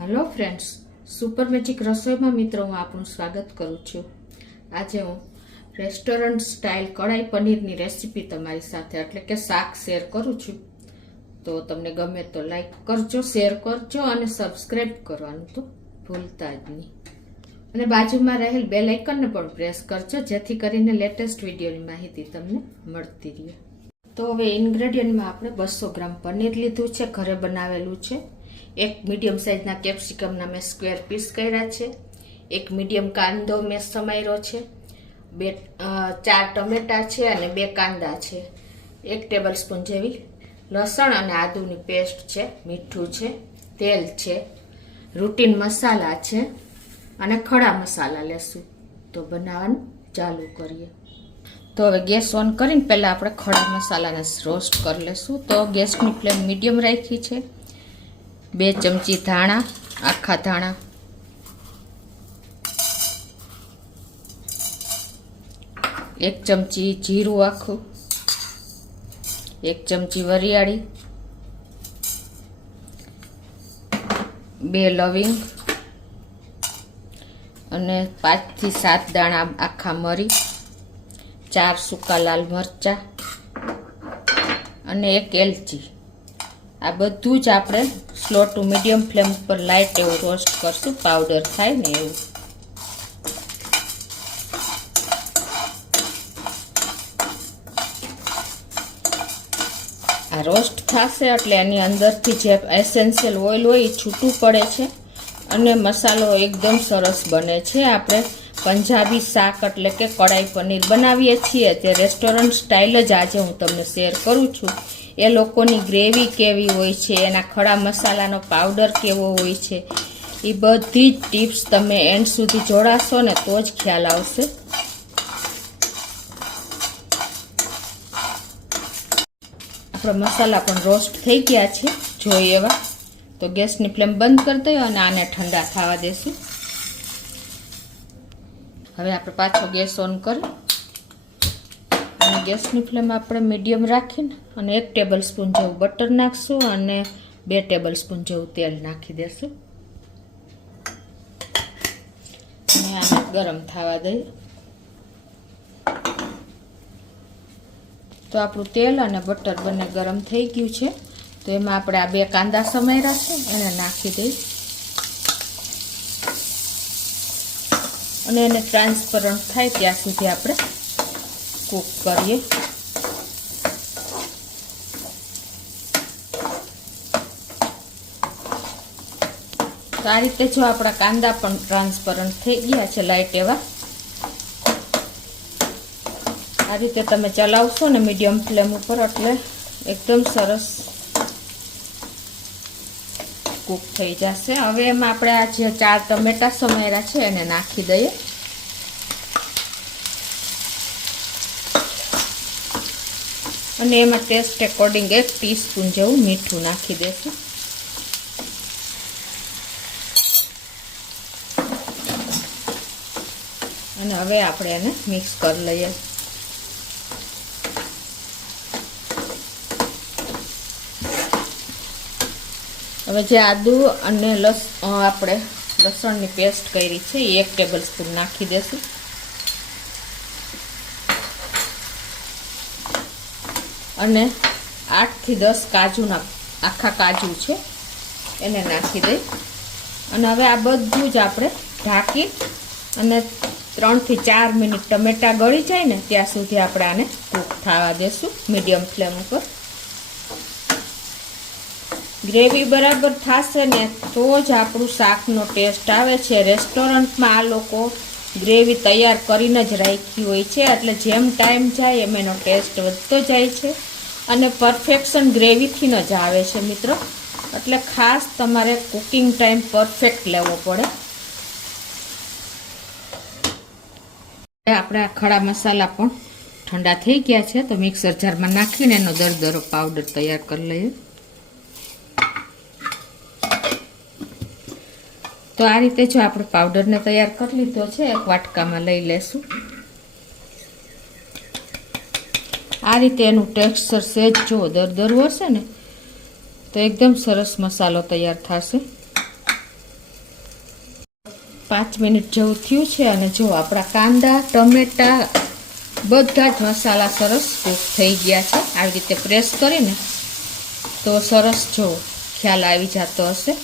Hello friends, super magic રસોઈમાં મિત્રો હું આપનું સ્વાગત કરું છું. આજે હું રેસ્ટોરન્ટ સ્ટાઇલ કઢાઈ પનીરની રેસીપી તમારી સાથે એટલે કે શાક શેર કરું છું. તો તમને ગમે તો લાઈક કરજો, શેર કરજો અને સબસ્ક્રાઈબ કરવાનું તો ભૂલતા જ નહીં. અને બાજુમાં રહેલ બેલ આઇકનને પણ પ્રેસ કરજો જેથી કરીને લેટેસ્ટ વિડીયોની માહિતી તમને મળતી રહે. તો હવે ઇન્ગ્રેડિયન્ટમાં આપણે 200 ગ્રામ પનીર લીધું છે, ઘરે બનાવેલું છે. એક મીડિયમ સાઇઝના કેપ્સિકમના મેં સ્ક્વેર પીસ કર્યા છે. એક મીડિયમ કાંદો મેં સમાર્યો છે. 4 ટમેટા છે અને 2 કાંદા છે. 1 ટેબલ સ્પૂન જેવી લસણ અને આદુની પેસ્ટ છે. મીઠું છે, તેલ છે, રૂટીન મસાલા છે અને ખડા મસાલા લેશું. તો બનાવવાનું ચાલુ કરીએ. તો હવે ગેસ ઓન કરીને પહેલાં આપણે ખડા મસાલાને રોસ્ટ કરી લેશું. તો ગેસની ફ્લેમ મીડિયમ રાખી છે. 2 ચમચી ધાણા, આખા ધાણા, 1 ચમચી જીરું આખું, 1 ચમચી વરિયાળી, 2 લવિંગ અને 5 થી 7 દાણા આખા મરી, 4 સૂકા લાલ મરચા અને 1 એલચી. આ બધું જ આપણે સ્લો ટુ મીડિયમ ફ્લેમ પર લાઇટ એવું રોસ્ટ કરશું, પાવડર થાય ને એવું. આ રોસ્ટ થશે એટલે એની અંદરથી જે એસેન્શિયલ ઓઇલ હોય એ છૂટું પડે છે અને મસાલો એકદમ સરસ બને છે. આપણે પંજાબી શાક એટલે કે કઢાઈ પનીર બનાવીએ છીએ તે રેસ્ટોરન્ટ સ્ટાઇલ જ આજે હું તમને શેર કરું છું. એ લોકોની ગ્રેવી કેવી હોય છે, એના ખડા મસાલાનો પાવડર કેવો હોય છે, એ બધી જ ટિપ્સ તમે એન્ડ સુધી જોડાશો ને તો જ ખ્યાલ આવશે. આપણા મસાલા પણ રોસ્ટ થઈ ગયા છે જોઈએ એવા. તો ગેસની ફ્લેમ બંધ કરી દઈએ અને આને ઠંડા થવા દેશું. હવે આપણે પાછો ગેસ ઓન કરી અને ગેસની ફ્લેમ આપણે મીડિયમ રાખીને અને 1 ટેબલ સ્પૂન જેવું બટર નાખશું અને 2 ટેબલ સ્પૂન જેવું તેલ નાખી દેશું અને આને ગરમ થવા દઈએ. તો આપણું તેલ અને બટર બંને ગરમ થઈ ગયું છે. તો એમાં આપણે આ 2 કાંદા સમાર્યા છે એને નાખી દઈએ અને એને ટ્રાન્સપરન્ટ થાય ત્યાં સુધી આપણે કૂક કરીએ. તો આ રીતે જો આપણા કાંદા પણ ટ્રાન્સપરન્ટ થઈ ગયા છે લાઈટ એવા, આ રીતે તમે ચલાવશો ને મીડિયમ ફ્લેમ ઉપર એટલે એકદમ સરસ કૂક થઈ જશે. હવે એમાં આપણે આ જે 4 ટમેટા સમાર્યા છે એને નાખી દઈએ અને એમાં ટેસ્ટ એકોર્ડિંગ 1 ટીસ્પૂન જેવું મીઠું નાખી દઈશું. અને હવે આપણે એને મિક્સ કરી લઈએ. હવે જે આદુ અને આપણે લસણની પેસ્ટ કરી છે એ 1 ટેબલ સ્પૂન નાખી દઈશું અને 8 થી 10 કાજુના આખા કાજુ છે એને નાખી દઈ અને હવે આ બધું જ આપણે ઢાંકી અને 3 થી 4 મિનિટ ટમેટા ગળી જાય ને ત્યાં સુધી આપણે આને કૂક થવા દેશું મીડિયમ ફ્લેમ ઉપર. ગ્રેવી બરાબર થશે ને તો જ આપણું શાકનો ટેસ્ટ આવે છે. રેસ્ટોરન્ટમાં આ લોકો ગ્રેવી તૈયાર કરીને જ રાખી હોય છે એટલે જેમ ટાઈમ જાય એમ એનો ટેસ્ટ વધતો જાય છે અને પરફેક્શન ગ્રેવીથી જ આવે છે મિત્રો. એટલે ખાસ તમારે કુકિંગ ટાઈમ પરફેક્ટ લેવો પડે. આપણે આ ખડા મસાલા પણ ઠંડા થઈ ગયા છે તો મિક્સર જારમાં નાખીને એનો દરદરો પાવડર તૈયાર કરી લઈએ. તો આ રીતે જો આપણે પાવડરને તૈયાર કરી લીધો છે એક વાટકામાં લઈ લેશું. આ રીતે એનું ટેક્સચર સેજ જો દરદરું હશે ને તો એકદમ સરસ મસાલો તૈયાર થશે. 5 મિનિટ જેવું થયું છે અને જો આપણા કાંદા ટમેટા બધા જ મસાલા સરસ કૂક થઈ ગયા છે. આવી રીતે પ્રેસ કરીને તો સરસ જો ખ્યાલ આવી જતો હશે.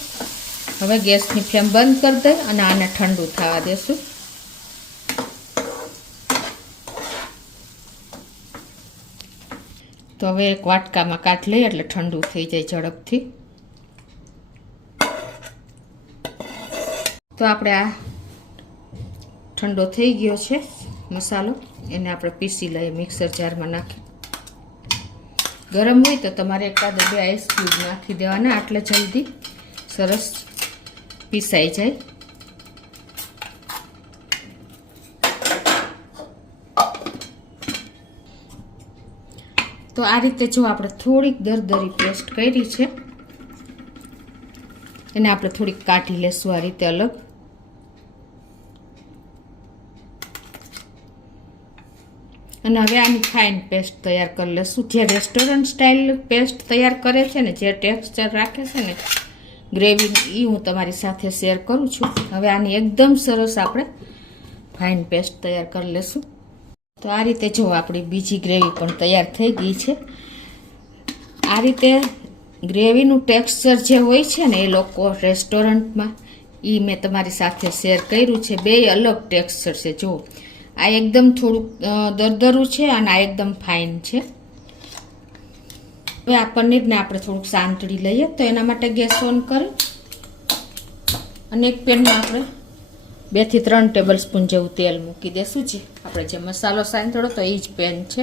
હવે ગેસની ફ્લેમ બંધ કરી દઈ અને આને ઠંડુ થવા દેશું. તો હવે એક વાટકામાં કાઢી લઈએ એટલે ઠંડુ થઈ જાય ઝડપથી. તો આપણે આ ઠંડો થઈ ગયો છે મસાલો, એને આપણે પીસી લઈએ મિક્સર જારમાં નાખી. ગરમ હોય તો તમારે એકાદ 2 આઈસ ક્યુબ નાખી દેવાના, એટલે જલ્દી સરસ પીસાઈ જાય. તો આ રીતે જો આપણે થોડીક દરદરી પેસ્ટ કરી છે એને આપણે થોડીક કાઢી લેશું આ રીતે અલગ. અને હવે આની ફાઇન પેસ્ટ તૈયાર કરી લેશું. જે રેસ્ટોરન્ટ સ્ટાઇલ પેસ્ટ તૈયાર કરે છે ને, જે ટેક્સચર રાખે છે ને ગ્રેવી, એ હું તમારી સાથે શેર કરું છું. હવે આની એકદમ સરસ આપણે ફાઇન પેસ્ટ તૈયાર કરી લેશું. તો આ રીતે જો આપણી બીજી ગ્રેવી પણ તૈયાર થઈ ગઈ છે. આ રીતે ગ્રેવીનું ટેક્સચર જે હોય છે ને એ લોકો રેસ્ટોરન્ટમાં, એ મેં તમારી સાથે શેર કર્યું છે. 2 અલગ ટેક્સચર છે. જો આ એકદમ થોડુંક દરદરું છે અને આ એકદમ ફાઇન છે. હવે આ પનીરને આપણે થોડુંક સાંતળી લઈએ. તો એના માટે ગેસ ઓન કરી અને એક પેનમાં આપણે 2 થી 3 ટેબલ સ્પૂન જેવું તેલ મૂકી દેશું. જે આપણે જે મસાલો સાંતળો તો એ જ પેન છે.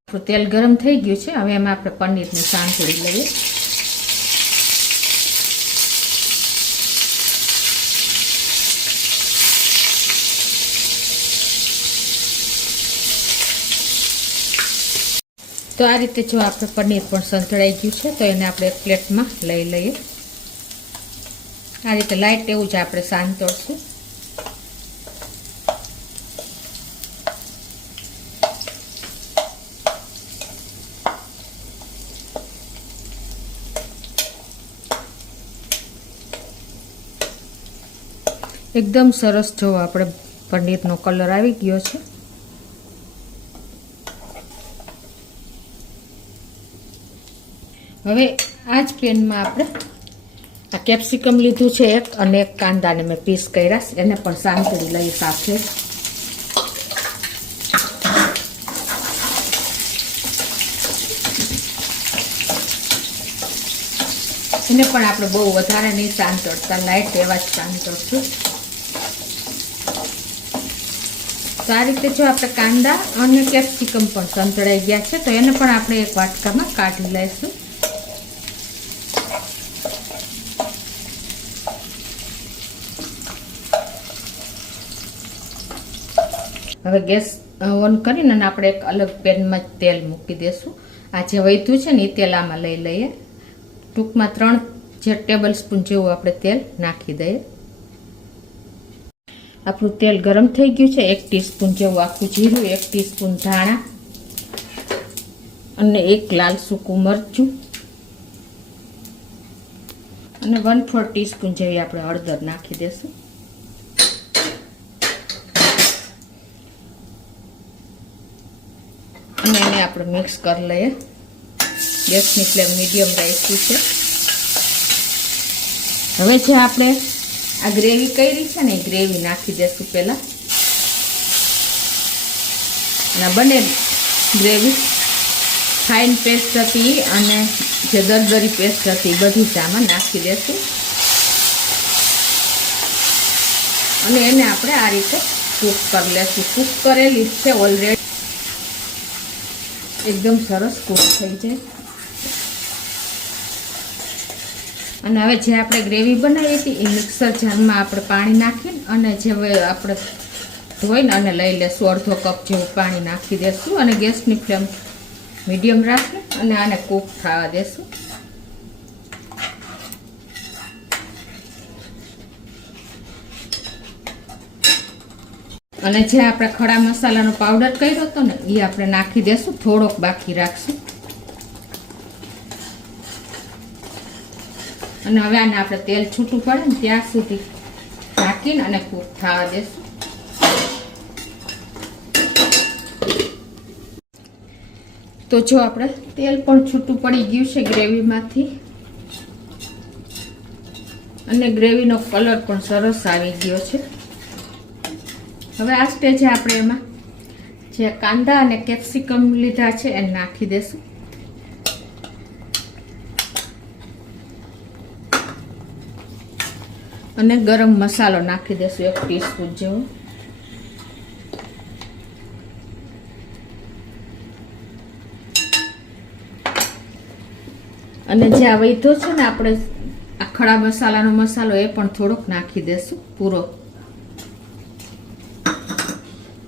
આપણું તેલ ગરમ થઈ ગયું છે. હવે એમાં આપણે પનીરને સાંતળી લઈએ. તો આ રીતે જો આપણે પનીર પણ સંતળાઈ ગયું છે તો એને આપણે એક પ્લેટમાં લઈ લઈએ. આ રીતે લાઈટ એવું જ આપણે સાંતળશું. એકદમ સરસ જો આપણે પનીરનો કલર આવી ગયો છે. હવે આ જ પેનમાં આપણે આ કેપ્સિકમ લીધું છે એક, અને એક કાંદાને મેં પીસ કર્યા, એને પણ સાંતળી લઈ સાથે. એને પણ આપણે બહુ વધારે નહીં સાંતળતા, લાઈટ એવા જ સાંતળશું. તો આ રીતે જો આપણે કાંદા અને કેપ્સિકમ પણ સંતળાઈ ગયા છે તો એને પણ આપણે એક વાટકામાં કાઢી લઈશું. હવે ગેસ ઓન કરીને આપણે એક અલગ પેનમાં તેલ મૂકી દેશું. આ જે વધ્યું છે ને એ તેલ આમાં લઈ લઈએ. ટૂંકમાં 3 ટેબલ સ્પૂન જેવું આપણે તેલ નાખી દઈએ. આપણું તેલ ગરમ થઈ ગયું છે. 1 ટીસ્પૂન જેવું આખું જીરું, 1 ટીસ્પૂન ધાણા અને 1 લાલ સૂકું મરચું અને 1/4 ટીસ્પૂન જેવી આપણે હળદર નાખી દેશું. અને એને આપણે મિક્સ કરી લઈએ. ગેસની ફ્લેમ મીડિયમ રાખી છે. હવે જે આપણે આ ગ્રેવી કરી છે ને એ ગ્રેવી નાખી દેશું પહેલાં. અને બંને ગ્રેવી ફાઇન પેસ્ટ હતી અને જે દરદરી પેસ્ટ હતી બધી જ આમાં નાખી દેશું. અને એને આપણે આ રીતે કૂક કરી લેશું. કૂક કરેલી છે ઓલરેડી, એકદમ સરસ કૂક થઈ જાય. અને હવે જે આપણે ગ્રેવી બનાવી હતી એ મિક્સર જારમાં આપણે પાણી નાખીને અને જે આપણે ધોઈને અને લઈ લેશું. 1/2 કપ જેવું પાણી નાખી દેશું અને ગેસની ફ્લેમ મીડિયમ રાખી અને આને કૂક થવા દેશું. અને જે આપણે ખડા મસાલાનો પાવડર કર્યો હતો ને એ આપણે નાખી દેશું. થોડોક બાકી રાખશું અને હવે આને આપણે તેલ છૂટું પડે ને ત્યાં સુધી ઢાંકીને અને કૂક થવા દેશું. તો જો આપણે તેલ પણ છૂટું પડી ગયું છે ગ્રેવીમાંથી અને ગ્રેવીનો કલર પણ સરસ આવી ગયો છે. હવે આ સ્ટેજે આપણે એમાં જે કાંદા અને કેપ્સિકમ લીધા છે એ નાખી દેશું. અને ગરમ મસાલો નાખી દેશું 1 ટીસ્પૂન જેવો. અને જે આ વૈધો છે ને આપણે આ ખડા મસાલાનો મસાલો એ પણ થોડોક નાખી દેશું પૂરો.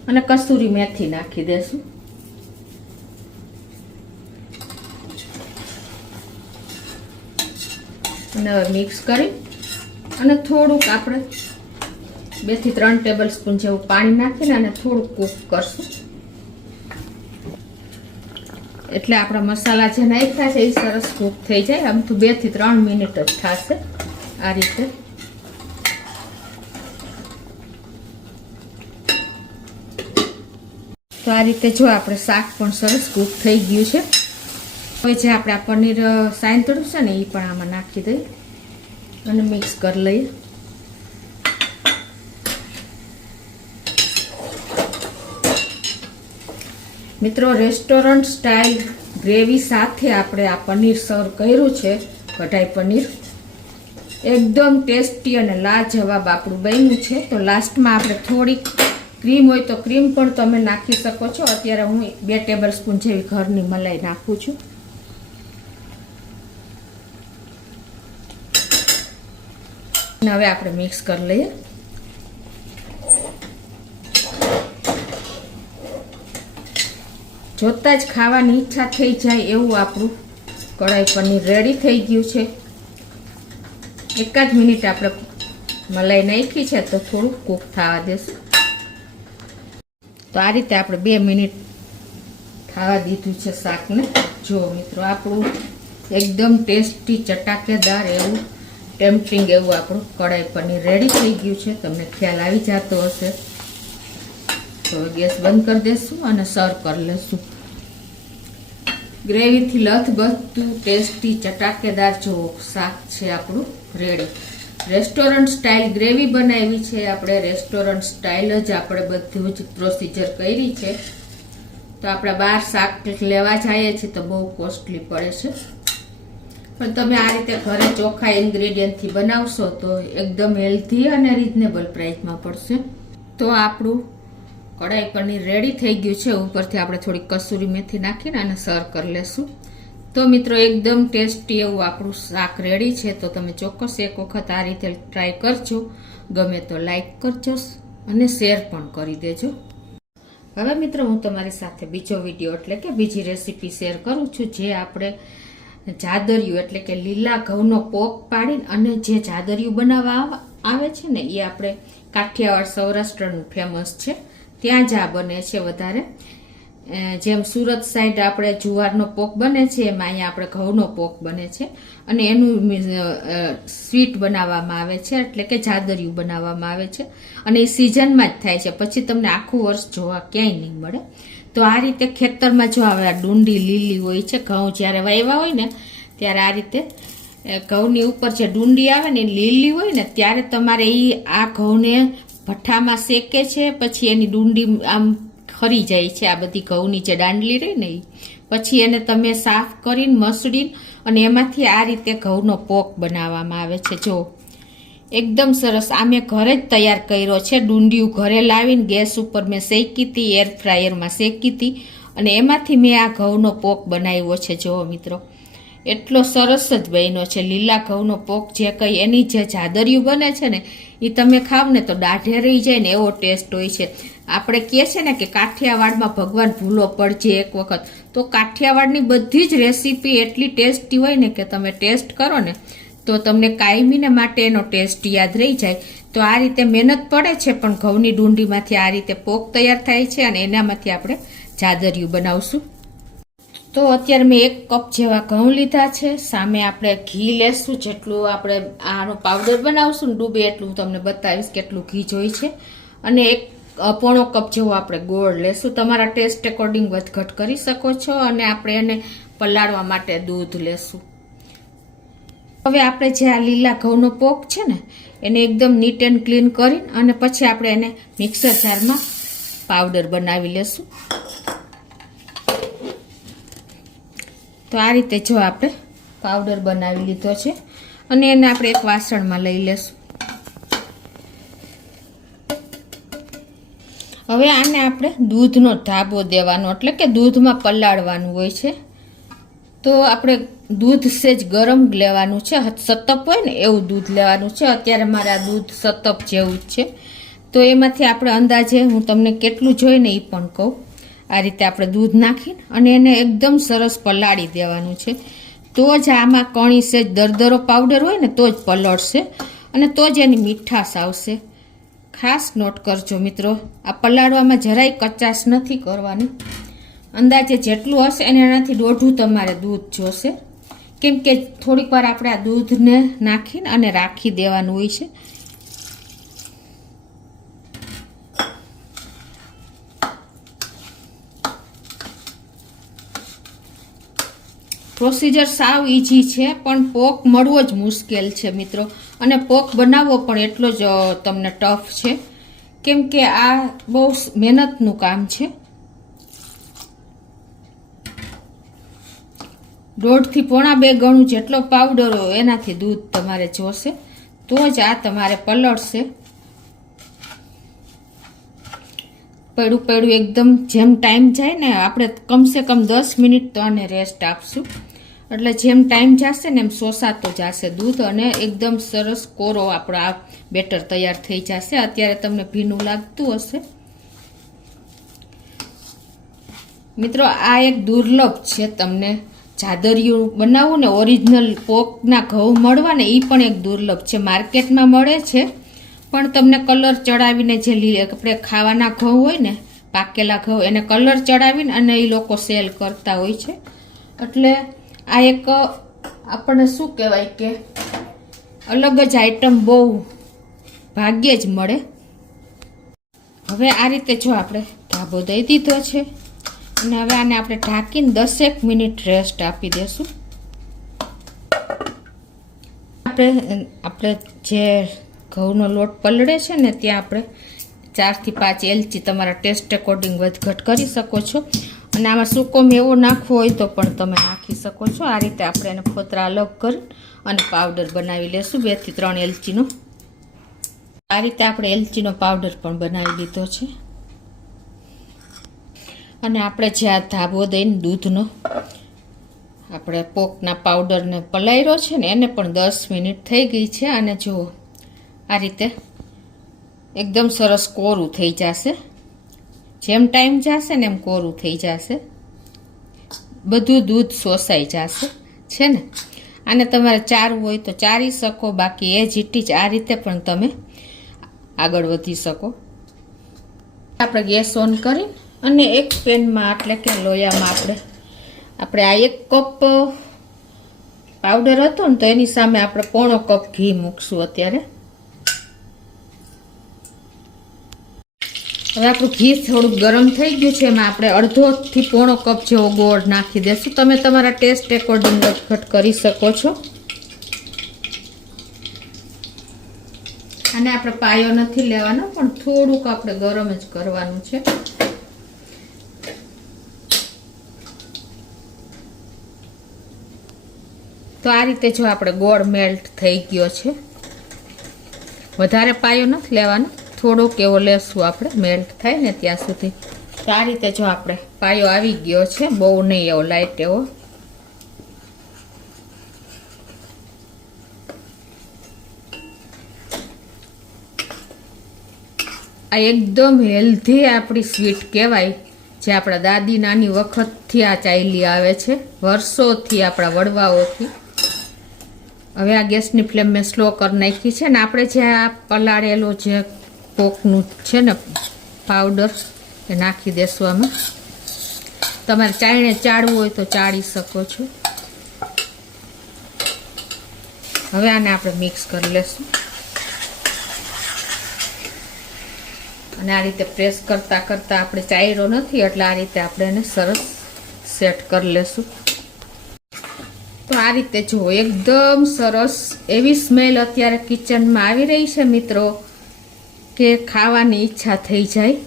અને કસૂરી મેથી નાખી દેશું. અને હવે મિક્સ કરી અને થોડુંક આપણે 2 થી 3 ટેબલ સ્પૂન જેવું પાણી નાખીને અને થોડુંક કૂક કરશું. એટલે આપણા મસાલા જે નાખ્યા છે એ સરસ કૂક થઈ જાય. આમ તો 2 થી 3 મિનિટ જ થશે આ રીતે. તો આ રીતે જો આપણે શાક પણ સરસ કૂક થઈ ગયું છે. હવે જે આપણે આ પનીર સાંતળ્યું છે ને એ પણ આમાં નાખી દઈએ અને મિક્સ કરી લઈએ. મિત્રો રેસ્ટોરન્ટ સ્ટાઇલ ગ્રેવી સાથે આપણે આ પનીર સર્વ કર્યું છે. કઢાઈ પનીર એકદમ ટેસ્ટી અને લાજવાબ આપણું બન્યું છે. તો લાસ્ટમાં આપણે થોડીક ક્રીમ હોય તો ક્રીમ પણ તમે નાખી શકો છો. અત્યારે હું 2 ટેબલ સ્પૂન જેવી ઘરની મલાઈ નાખું છું. હવે આપણે મિક્સ કરી લઈએ. જોતા જ ખાવાની ઈચ્છા થઈ જાય એવું આપણું કઢાઈ પનીર રેડી થઈ ગયું છે. 1 જ મિનિટ આપણે મલાઈ નાખી છે તો થોડું કૂક થવા દેશું. તો આ રીતે આપણે 2 મિનિટ થવા દીધું છે શાકને. જો મિત્રો આપણું એકદમ ટેસ્ટી ચટાકેદાર એવું ટેમ્પટિંગ એવું આપણું કઢાઈ પનીર રેડી થઈ ગયું છે. તમને ખ્યાલ આવી જતો હશે. તો ગેસ બંધ કરી દેશું અને સર્વ કરી લેશું. ગ્રેવીથી લથબથતું ટેસ્ટી ચટાકેદાર જો શાક છે આપણું રેડી. રેસ્ટોરન્ટ સ્ટાઇલ ગ્રેવી બનાવી છે આપણે. રેસ્ટોરન્ટ સ્ટાઇલ જ આપણે બધું જ પ્રોસિજર કરી છે. તો આપણે બહાર શાક લેવા જઈએ છીએ તો બહુ કોસ્ટલી પડે છે. પણ તમે આ રીતે ઘરે ચોખ્ખા ઇન્ગ્રેડિયન્ટથી બનાવશો તો એકદમ હેલ્ધી અને રિઝનેબલ પ્રાઇસમાં પડશે. તો આપણું કઢાઈ પનીર રેડી થઈ ગયું છે. ઉપરથી આપણે થોડી કસૂરી મેથી નાખીને અને સર્વ કરી લેશું. તો મિત્રો એકદમ ટેસ્ટી એવું આપણું શાક રેડી છે. તો તમે ચોક્કસ એક વખત આ રીતે ટ્રાય કરજો. ગમે તો લાઈક કરજો અને શેર પણ કરી દેજો. હવે મિત્રો હું તમારી સાથે બીજો વિડીયો એટલે કે બીજી રેસીપી શેર કરું છું. જે આપણે જાદરિયું એટલે કે લીલા ઘઉંનો પોક પાડીને અને જે જાદરિયું બનાવવા આવે છે ને એ આપણે કાઠિયાવાડ સૌરાષ્ટ્રનું ફેમસ છે. ત્યાં જ આ બને છે વધારે. જેમ સુરત સાઈડ આપણે જુવારનો પોક બને છે એમ અહીંયા આપણે ઘઉંનો પોક બને છે. અને એનું સ્વીટ બનાવવામાં આવે છે એટલે કે જાદરિયું બનાવવામાં આવે છે. અને એ સિઝનમાં જ થાય છે. પછી તમને આખું વર્ષ જોવા ક્યાંય નહીં મળે. તો આ રીતે ખેતરમાં જો આવે આ ડુંડી લીલી હોય છે. ઘઉં જ્યારે વાવ્યા હોય ને ત્યારે આ રીતે ઘઉંની ઉપર જે ડુંડી આવે ને એ લીલી હોય ને ત્યારે તમારે આ ઘઉંને ભઠ્ઠામાં શેકે છે. પછી એની ડુંડી આમ ખરી જાય છે. આ બધી ઘઉંની જે દાંડલી રહી ને એ પછી એને તમે સાફ કરીને મસળીને અને એમાંથી આ રીતે ઘઉંનો પોક બનાવવામાં આવે છે. જો એકદમ સરસ. આ મેં ઘરે જ તૈયાર કર્યો છે. ડુંડિયું ઘરે લાવીને ગેસ ઉપર મેં શેકી હતી, એર ફ્રાયરમાં શેકી હતી અને એમાંથી મેં આ ઘઉંનો પોક બનાવ્યો છે. જુઓ મિત્રો એટલો સરસ જ બન્યો છે. લીલા ઘઉંનો પોક જે કંઈ એની જે જાદરિયું બને છે ને એ તમે ખાવ ને તો દાઢે રહી જાય ને એવો ટેસ્ટ હોય છે. આપણે કહીએ છીએ ને કે કાઠિયાવાડમાં ભગવાન ભૂલો પડજે એક વખત. તો કાઠિયાવાડની બધી જ રેસીપી એટલી ટેસ્ટી હોય ને કે તમે ટેસ્ટ કરો ને તો તમને કાયમીને માટે એનો ટેસ્ટ યાદ રહી જાય. તો આ રીતે મહેનત પડે છે પણ ઘઉંની ડુંડીમાંથી આ રીતે પોક તૈયાર થાય છે અને એનામાંથી આપણે જાદરિયું બનાવશું. તો અત્યારે મેં 1 કપ જેવા ઘઉં લીધા છે. સામે આપણે ઘી લેશું, જેટલું આપણે આનો પાવડર બનાવશું ને ડૂબે એટલું તમને બતાવીશ કેટલું ઘી જોઈએ છે. અને 1 કપ જેવો આપણે ગોળ લેશું. તમારા ટેસ્ટ એકોર્ડિંગ વધઘટ કરી શકો છો. અને આપણે એને પલાળવા માટે દૂધ લેશું. હવે આપણે જે આ લીલા ઘઉંનો પોક છે ને એને એકદમ નીટ એન્ડ ક્લીન કરી અને પછી આપણે એને મિક્સર જારમાં પાવડર બનાવી લેશું. તો આ રીતે જો આપણે પાવડર બનાવી લીધો છે અને એને આપણે એક વાસણમાં લઈ લેશું. હવે આને આપણે દૂધનો ધાબો દેવાનો, એટલે કે દૂધમાં પલાળવાનું હોય છે. તો આપણે દૂધ સેજ ગરમ લેવાનું છે, સતપ હોય ને એવું દૂધ લેવાનું છે. અત્યારે મારે આ દૂધ સતપ જેવું જ છે. તો એમાંથી આપણે અંદાજે હું તમને કેટલું જોઈએ ને એ પણ કહું. આ રીતે આપણે દૂધ નાખીને અને એને એકદમ સરસ પલાળી દેવાનું છે. તો જ આમાં કણી સેજ દરદરો પાવડર હોય ને તો જ પલળશે અને તો જ એની મીઠાશ આવશે. ખાસ નોટ કરજો મિત્રો, આ પલાળવામાં જરાય કચાશ નથી કરવાની. અંદાજે જેટલું હશે એનાથી દોઢું તમારે દૂધ જોશે, કેમ કે થોડીક વાર આપણે આ દૂધને નાખીને અને રાખી દેવાનું હોય છે. પ્રોસિજર સાવ ઈઝી છે, પણ પોક મળવો જ મુશ્કેલ છે મિત્રો. અને પોક બનાવવો પણ એટલો જ તમને ટફ છે, કેમ કે આ બહુ મહેનતનું કામ છે. 1.5 થી 1.5 ગણું જેટલો પાવડર હોય એનાથી દૂધ તમારે જોશે, તો જ આ તમારે પલળશે. પડ્યું એકદમ જેમ ટાઈમ જાય ને, આપણે કમસે કમ 10 મિનિટ તો આને રેસ્ટ આપશું. એટલે જેમ ટાઈમ જશે ને એમ શોષાતો જશે દૂધ અને એકદમ સરસ કોરો આપણો આ બેટર તૈયાર થઈ જશે. અત્યારે તમને ભીનું લાગતું હશે મિત્રો. આ એક દુર્લભ છે, તમને જાદરિયું બનાવવું ને ઓરિજિનલ પોકના ઘઉં મળવા ને એ પણ એક દુર્લભ છે. માર્કેટમાં મળે છે પણ તમને કલર ચડાવીને જે આપણે ખાવાના ઘઉં હોય ને પાકેલા ઘઉં એને કલર ચડાવીને અને એ લોકો સેલ કરતા હોય છે. એટલે આ એક આપણને શું કહેવાય કે અલગ જ આઈટમ બહુ ભાગ્યે જ મળે. હવે આ રીતે જો આપણે ધાબો દઈ દીધો છે અને હવે આને આપણે ઢાંકીને 10 મિનિટ રેસ્ટ આપી દેશું. આપણે જે ઘઉંનો લોટ પલળે છે ને ત્યાં આપણે 4 થી 5 એલચી તમારા ટેસ્ટ એકોર્ડિંગ વધઘટ કરી શકો છો. અને આમાં સૂકો મેવો નાખવો હોય તો પણ તમે નાખી શકો છો. આ રીતે આપણે એને ફોતરા અલગ કરી અને પાવડર બનાવી લેશું 2 થી 3 એલચીનો. આ રીતે આપણે એલચીનો પાવડર પણ બનાવી લીધો છે. અને આપણે જે આ ધાબો દઈને દૂધનો આપણે પોકના પાવડરને પલાળ્યો છે ને એને પણ 10 મિનિટ થઈ ગઈ છે. અને જુઓ આ રીતે એકદમ સરસ કોરું થઈ જશે. જેમ ટાઈમ જશે ને એમ કોરું થઈ જશે, બધું દૂધ શોષાઈ જશે છે ને. આને તમારે ચારવું હોય તો ચારી શકો, બાકી એ જીટી જ આ રીતે પણ તમે આગળ વધી શકો. આપણે ગેસ ઓન કરી અને એક પેનમાં એટલે કે લોયામાં આપણે આ 1 કપ પાવડર હતો ને તો એની સામે આપણે 1/4 કપ ઘી મૂકશું અત્યારે. હવે આપણું ઘી થોડુંક ગરમ થઈ ગયું છે, એમાં આપણે 1/2 થી 1/4 કપ જેવો ગોળ નાખી દેશું. તમે તમારા ટેસ્ટ એકોર્ડિંગ વધઘટ કરી શકો છો. અને આપણે પાયો નથી લેવાનો, પણ થોડુંક આપણે ગરમ જ કરવાનું છે. તો આ રીતે જો આપણે ગોળ મેલ્ટ થઈ ગયો છે, વધારે પાયો નથી લેવાનો, થોડોક એવો લેશું આપણે મેલ્ટ થાય ને ત્યાં સુધી. તો આ રીતે જો આપણે પાયો આવી ગયો છે, બહુ નહીં એવો, લાઈટ એવો. આ એકદમ હેલ્ધી આપણી સ્વીટ કહેવાય, જે આપણા દાદી નાની વખતથી આ ચાલી આવે છે, વર્ષોથી આપણા વડવાઓથી. હવે આ ગેસની ફ્લેમ મેં સ્લો કરી નાખી છે ને આપણે જે આ પલાળેલો જે પોકનું છે ને પાવડર એ નાખી દેશું આમાં. તમારે ચાળીને ચાળવું હોય તો ચાળી શકો છો. હવે આને આપણે મિક્સ કરી લેશું અને આ રીતે પ્રેસ કરતા કરતા આપણે ચાળ્યો નથી એટલે આ રીતે આપણે એને સરસ સેટ કરી લેશું. તો આ રીતે જો એકદમ સરસ એવી સ્મેલ અત્યારે કિચનમાં આવી રહી છે મિત્રો કે ખાવાની ઈચ્છા થઈ જાય.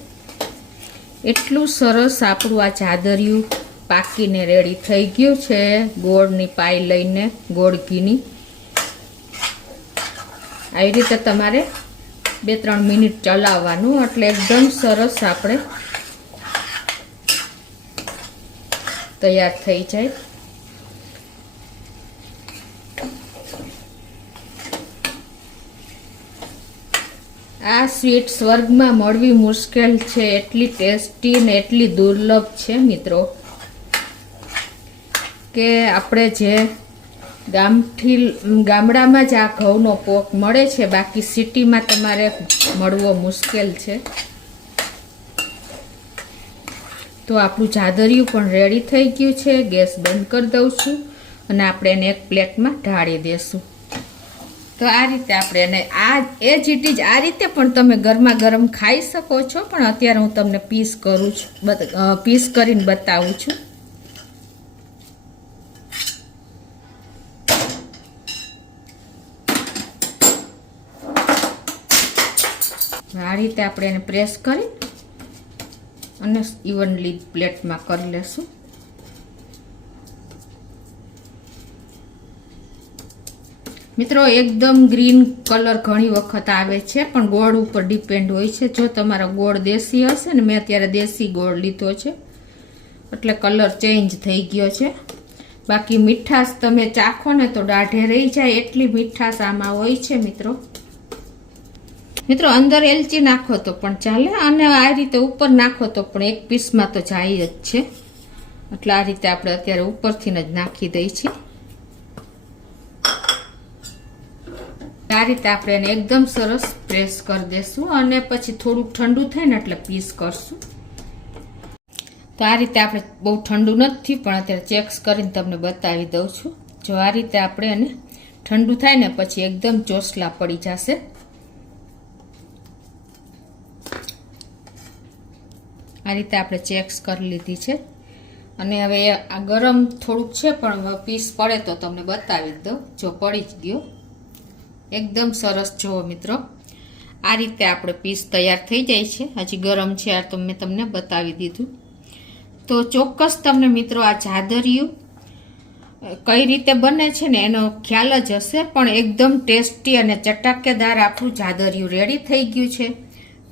એટલું સરસ આપણું આ જાદરિયું પાકીને રેડી થઈ ગયું છે. ગોળની પાઈ લઈને ગોળ ઘીની આવી રીતે તમારે 2-3 મિનિટ ચલાવવાનું એટલે એકદમ સરસ આપણે તૈયાર થઈ જાય. આ સ્વીટ સ્વર્ગમાં મળવી મુશ્કેલ છે, એટલી ટેસ્ટી ને એટલી દુર્લભ છે મિત્રો કે આપણે જે ગામડામાં જ આ ઘઉંનો પોક મળે છે, બાકી સિટીમાં તમારે મળવો મુશ્કેલ છે. તો આપણું જાદરિયું પણ રેડી થઈ ગયું છે. ગેસ બંધ કરી દઉં છું અને આપણે એને એક પ્લેટમાં ઢાળી દેશું. તો આ રીતે આપણે એને એ જ ઇટ આ રીતે પણ તમે ગરમા ગરમ ખાઈ શકો છો, પણ અત્યારે હું તમને પીસ કરું છું, પીસ કરીને બતાવું છું. આ રીતે આપણે એને પ્રેસ કરી અને ઇવનલી પ્લેટમાં કરી લેશું. મિત્રો એકદમ ગ્રીન કલર ઘણી વખત આવે છે, પણ ગોળ ઉપર ડિપેન્ડ હોય છે. જો તમારો ગોળ દેશી હશે ને, મેં અત્યારે દેશી ગોળ લીધો છે એટલે કલર ચેન્જ થઈ ગયો છે. બાકી મીઠાશ તમે ચાખો ને તો દાઢે રહી જાય એટલી મીઠાશ આમાં હોય છે મિત્રો અંદર એલચી નાખો તો પણ ચાલે અને આ રીતે ઉપર નાખો તો પણ એક પીસમાં તો જાય જ છે. એટલે આ રીતે આપણે અત્યારે ઉપરથી જ નાખી દઈએ છીએ. આ રીતે આપણે એને એકદમ સરસ પ્રેસ કરી દેશું અને પછી થોડુંક ઠંડુ થાય ને એટલે પીસ કરશું. તો આ રીતે આપણે બહુ ઠંડુ નથી પણ અત્યારે ચેક્સ કરીને તમને બતાવી દઉં છું. જો આ રીતે આપણે એને ઠંડુ થાય ને પછી એકદમ ચોસલા પડી જશે. આ રીતે આપણે ચેક્સ કરી લીધી છે અને હવે આ ગરમ થોડુંક છે પણ પીસ પડે તો તમને બતાવી દઉં. જો પડી જ ગયો એકદમ સરસ. જુઓ મિત્રો આ રીતે આપણે પીસ તૈયાર થઈ જાય છે. હજી ગરમ છે આ તો મેં તમને બતાવી દીધું. તો ચોક્કસ તમને મિત્રો આ જાદરિયું કઈ રીતે બને છે ને એનો ખ્યાલ જ હશે, પણ એકદમ ટેસ્ટી અને ચટાકેદાર આપણું જાદરિયું રેડી થઈ ગયું છે.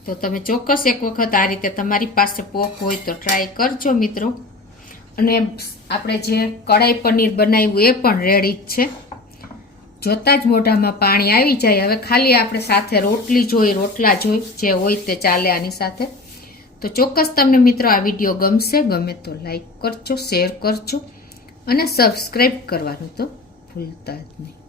તો તમે ચોક્કસ એક વખત આ રીતે તમારી પાસે પોક હોય તો ટ્રાય કરજો મિત્રો. અને આપણે જે કઢાઈ પનીર બનાવ્યું એ પણ રેડી જ છે. જોતા જ મોઢામાં પાણી આવી જાય. હવે ખાલી આપણે સાથે રોટલા જોઈ જે હોય તે ચાલે આની સાથે. તો ચોક્કસ તમને મિત્રો આ વિડીયો ગમશે. ગમે તો લાઈક કરજો, શેર કરજો અને સબસ્ક્રાઈબ કરવાનું તો ભૂલતા જ નહીં.